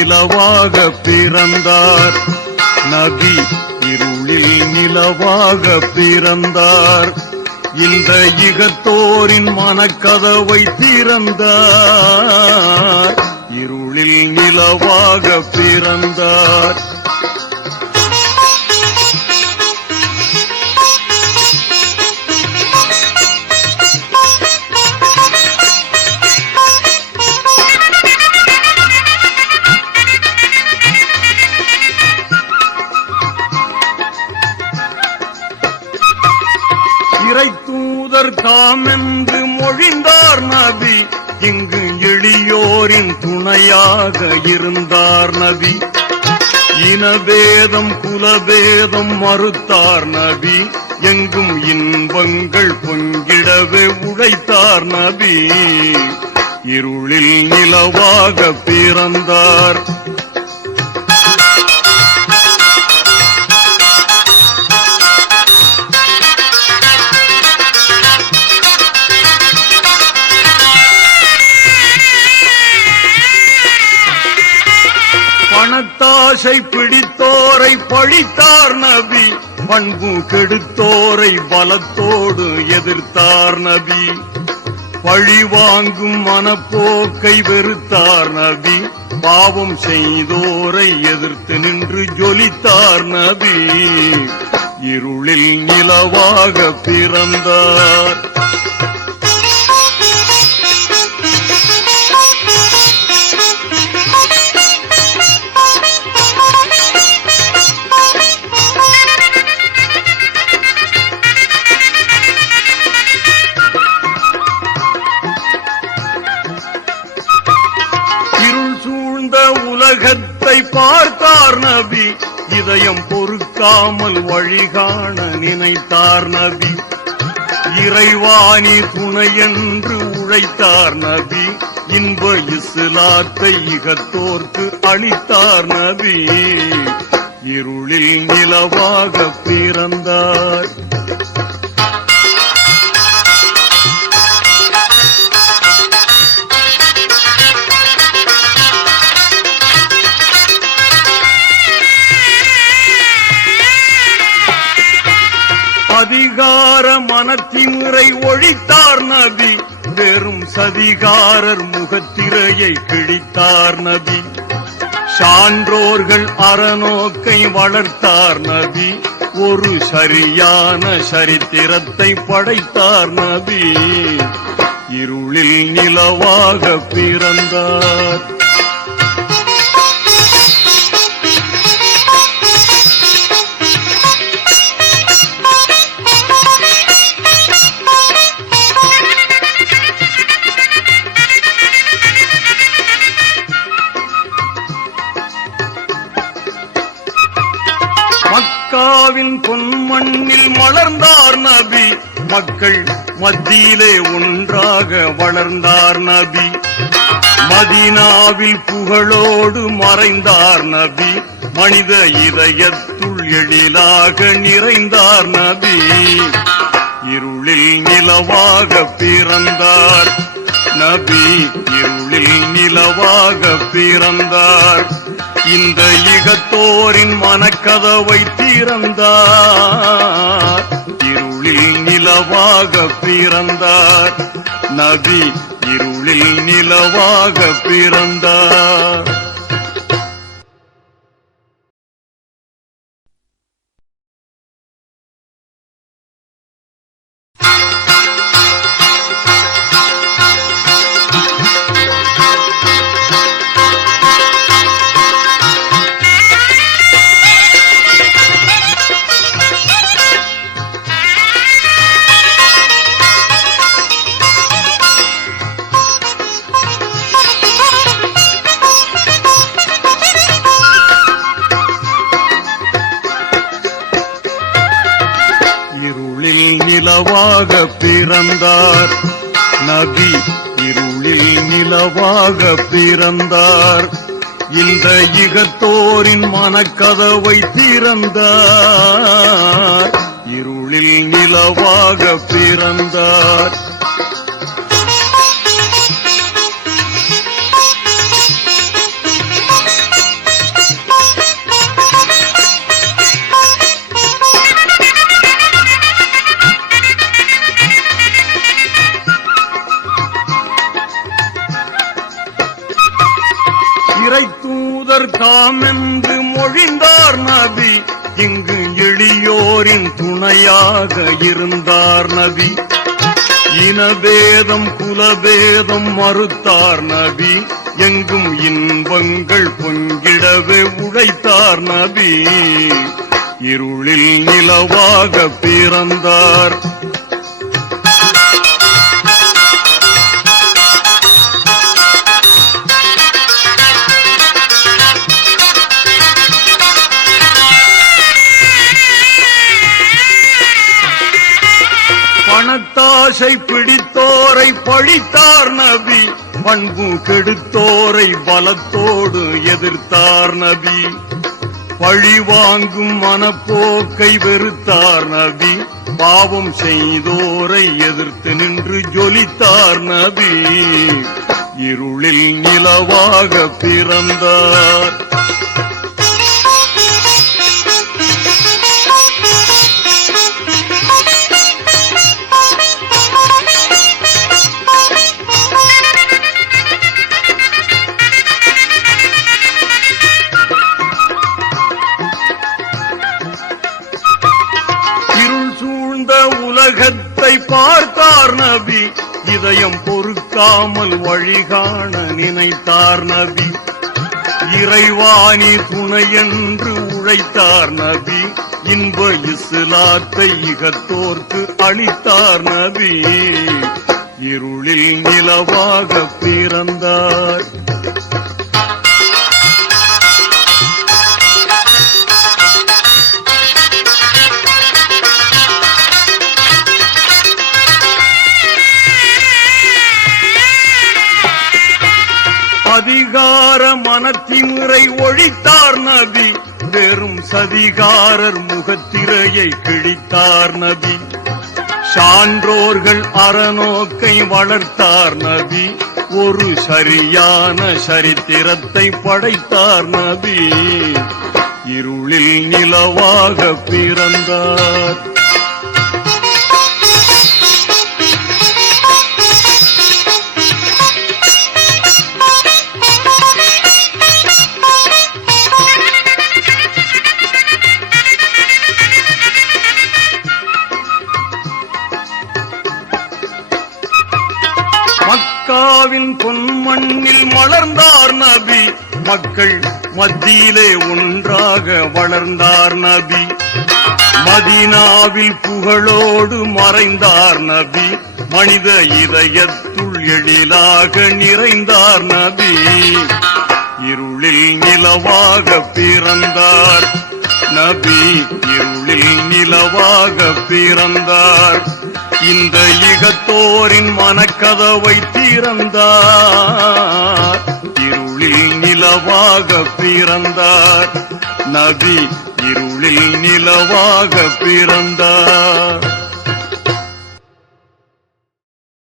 நிலவாக பிறந்தார். நபி இருளில் நிலவாக பிறந்தார். இந்த யுகத்தோரின் மனக்கதவை திறந்தார். இருளில் நிலவாக பிறந்தார். இறைத்தூதர் தாம் என்று மொழிந்தார் நபி. இங்கு எளியோரின் துணையாக இருந்தார் நபி. இனபேதம் குலபேதம் மறுத்தார் நபி. எங்கும் இன்பங்கள் பொங்கிடவே உழைத்தார் நபி. இருளில் நிலவாக பிறந்தார். பணத்தாசை பிடித்தோரை பழித்தார் நபி. பண்பு கெடுத்தோரை பலத்தோடு எதிர்த்தார் நபி. பழி வாங்கும் மனப்போக்கை வெறுத்தார் நபி. பாவம் செய்தோரை எதிர்த்து நின்று ஜொலித்தார் நபி. இருளில் நிலவாக பிறந்தார். உலகத்தை பார்த்தார் நபி. இதயம் பொறுக்காமல் வழிகாண நினைத்தார் நபி. இறைவாணி துணை என்று உழைத்தார் நபி. இன்ப இஸ்லாத்தை இகத்தோர்க்கு அளித்தார் நபி. இருளில் நிலவாக பிறந்தார். அதிகார மனத்திமுறை ஒழித்தார் நபி. வெறும் சதிகாரர் முகத்திரையை கிழித்தார் நபி. சான்றோர்கள் அறநோக்கை வளர்த்தார் நபி. ஒரு சரியான சரித்திரத்தை படைத்தார் நபி. இருளில் நிலவாக பிறந்தார். மக்காவின் பொன்மண்ணில் மலர்ந்தார் நபி. மக்கள் மத்தியிலே ஒன்றாக வளர்ந்தார் நபி. மதீனாவில் புகழோடு மறைந்தார் நபி. மனித இதயத்துள் எழிலாக நிறைந்தார் நபி. இருளில் நிலவாக பிறந்தார் நபி. இருளில் நிலவாக பிறந்தார். இந்த யுகத்தோரின் மனக்கதவை திறந்தார். இருளில் நிலவாக பிறந்தார் நபி. இருளில் நிலவாக பிறந்தார். நிலவாக பிறந்தார் நபி. இருளில் நிலவாக பிறந்தார். இந்த யுகத்தோரின் மனக்கதவை திறந்தார். இருளில் நிலவாக பிறந்தார். தூதர் தாம் என்று மொழிந்தார் நபி, இங்கு எளியோரின் துணையாக இருந்தார் நபி. இனபேதம் குலபேதம் மறுத்தார் நபி, எங்கும் இன்பங்கள் பொங்கிடவே உழைத்தார் நபி. இருளில் நிலவாக பிறந்தார். பணத்தாசை பிடித்தோரை பழித்தார் நபி, பண்பு கெடுத்தோரை பலத்தோடு எதிர்த்தார் நபி. பழி வாங்கும் மனப்போக்கை வெறுத்தார் நபி, பாவம் செய்தோரை எதிர்த்து நின்று ஜொலித்தார் நபி. இருளில் நிலவாக பிறந்தார். உலகத்தை பார்த்தார் நபி, இதயம் பொறுக்காமல் வழிகாண நினைத்தார் நபி. இறைவாணி துணை என்று உழைத்தார் நபி, இன்ப இஸ்லாத்தை இகத்தோர்க்கு அளித்தார் நபி. இருளில் நிலவாக பிறந்தார். அதிகார மனத்திமுறை ஒழித்தார் நபி, வெறும் சதிகாரர் முகத்திரையை கிழித்தார் நபி. சான்றோர்கள் அறநோக்கை வளர்த்தார் நபி, ஒரு சரியான சரித்திரத்தை படைத்தார் நபி. இருளில் நிலவாக பிறந்தார். மக்காவின் பொன்மண்ணில் மலர்ந்தார் நபி, மக்கள் மத்தியிலே ஒன்றாக வளர்ந்தார் நபி. மதீனாவில் புகழோடு மறைந்தார் நபி, மனித இதயத்துள் எழிலாக நிறைந்தார் நபி. இருளில் நிலவாக பிறந்தார் நபி, இருளில் நிலவாக பிறந்தார். இந்த யுகத்தோரின் மனக்கதவை திறந்தார். இருளில் நிலவாக பிறந்தார் நபி, இருளில் நிலவாக பிறந்தார்.